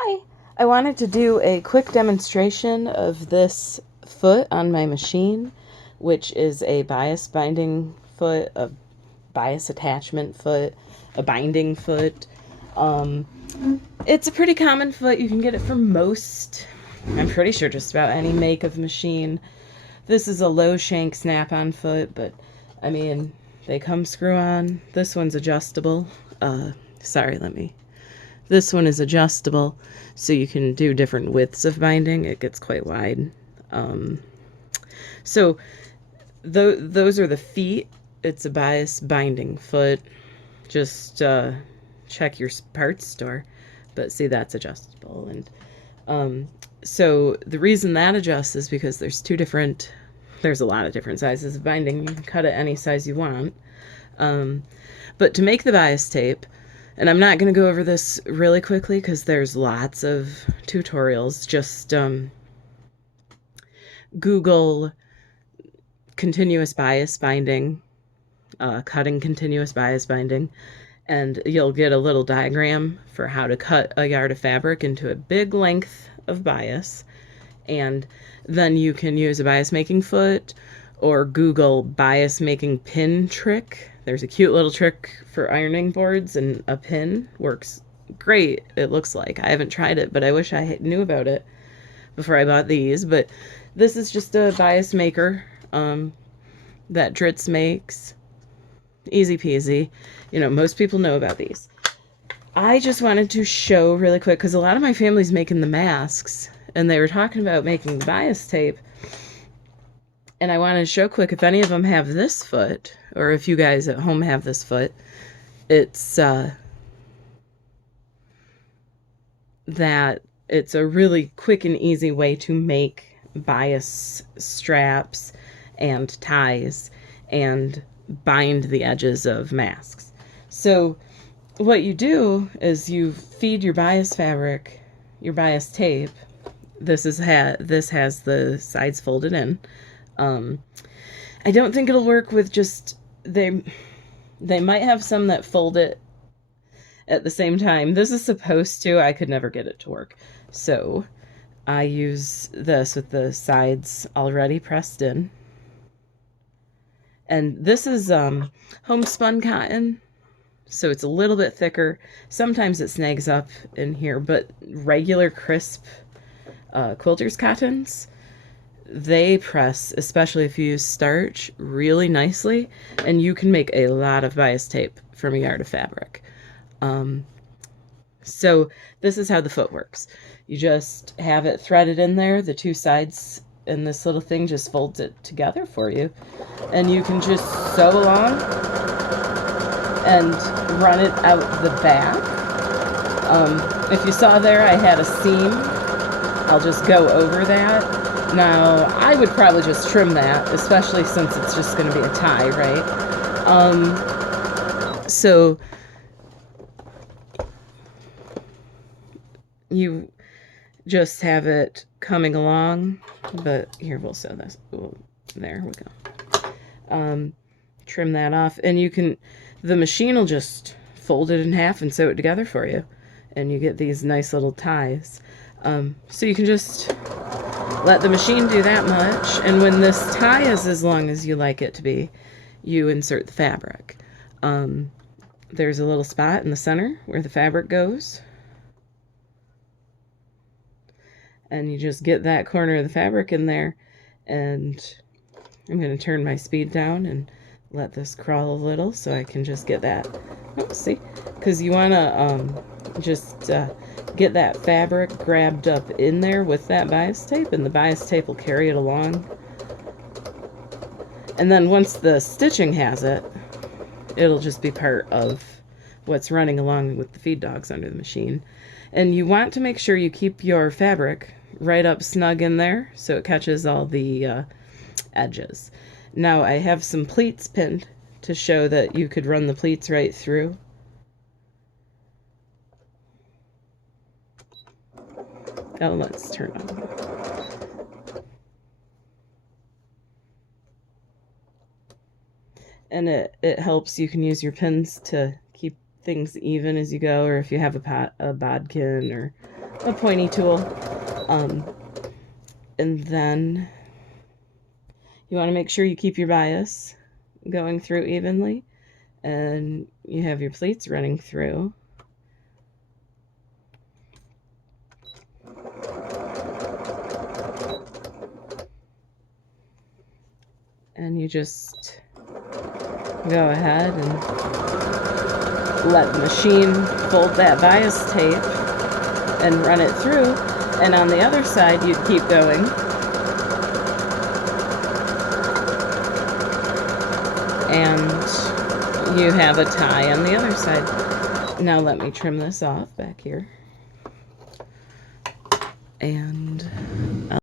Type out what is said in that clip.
Hi, I wanted to do a quick demonstration of this foot on my machine, which is a bias binding foot, a bias attachment foot, a binding foot. Um, it's a pretty common foot. You can get it from most, I'm pretty sure just about any make of machine. This is a low shank snap-on foot, but I mean, they come screw-on. This one's adjustable. Sorry, this one is adjustable, so you can do different widths of binding. It gets quite wide. Um, so those are the feet. It's a bias binding foot. Just check your parts store. But see, that's adjustable. And so the reason that adjusts is because there's a lot of different sizes of binding. You can cut it any size you want. But to make the bias tape, and I'm not going to go over this really quickly because there's lots of tutorials. Just Google continuous bias binding, cutting continuous bias binding, and you'll get a little diagram for how to cut a yard of fabric into a big length of bias. And then you can use a bias making foot or Google bias making pin trick. There's a cute little trick for ironing boards, and a pin works great, it looks like. I haven't tried it, but I wish I knew about it before I bought these. But this is just a bias maker that Dritz makes. Easy peasy. You know, most people know about these. I just wanted to show really quick, because a lot of my family's making the masks, and they were talking about making the bias tape. And I wanted to show quick, if any of them have this foot, or if you guys at home have this foot, it's that it's a really quick and easy way to make bias straps and ties and bind the edges of masks. So what you do is you feed your bias fabric, your bias tape. This has the sides folded in. I don't think it'll work with just, they might have some that fold it at the same time. This is supposed to. I could never get it to work. So I use this with the sides already pressed in. And this is homespun cotton, so it's a little bit thicker. Sometimes it snags up in here, but regular crisp quilters cottons, they press, especially if you use starch, really nicely, and you can make a lot of bias tape from a yard of fabric. So this is how the foot works. You just have it threaded in there, the two sides, and this little thing just folds it together for you. And you can just sew along and run it out the back. If you saw there, I had a seam. I'll just go over that. Now, I would probably just trim that, especially since it's just going to be a tie, right? So you just have it coming along, but here, we'll sew this. There we go. Trim that off, and the machine will just fold it in half and sew it together for you, and you get these nice little ties. So you can just let the machine do that much, and when this tie is as long as you like it to be, you insert the fabric. There's a little spot in the center where the fabric goes, and you just get that corner of the fabric in there. And I'm going to turn my speed down and let this crawl a little so I can just get that. Oh, see? Because you want to just get that fabric grabbed up in there with that bias tape, and the bias tape will carry it along. And then once the stitching has it, it'll just be part of what's running along with the feed dogs under the machine. And you want to make sure you keep your fabric right up snug in there so it catches all the edges. Now I have some pleats pinned to show that you could run the pleats right through. Oh, let's turn on. And it helps. You can use your pins to keep things even as you go, or if you have a bodkin or a pointy tool. And then you want to make sure you keep your bias going through evenly, and you have your pleats running through. And you just go ahead and let the machine fold that bias tape and run it through, and on the other side you'd keep going. And you have a tie on the other side. Now let me trim this off back here.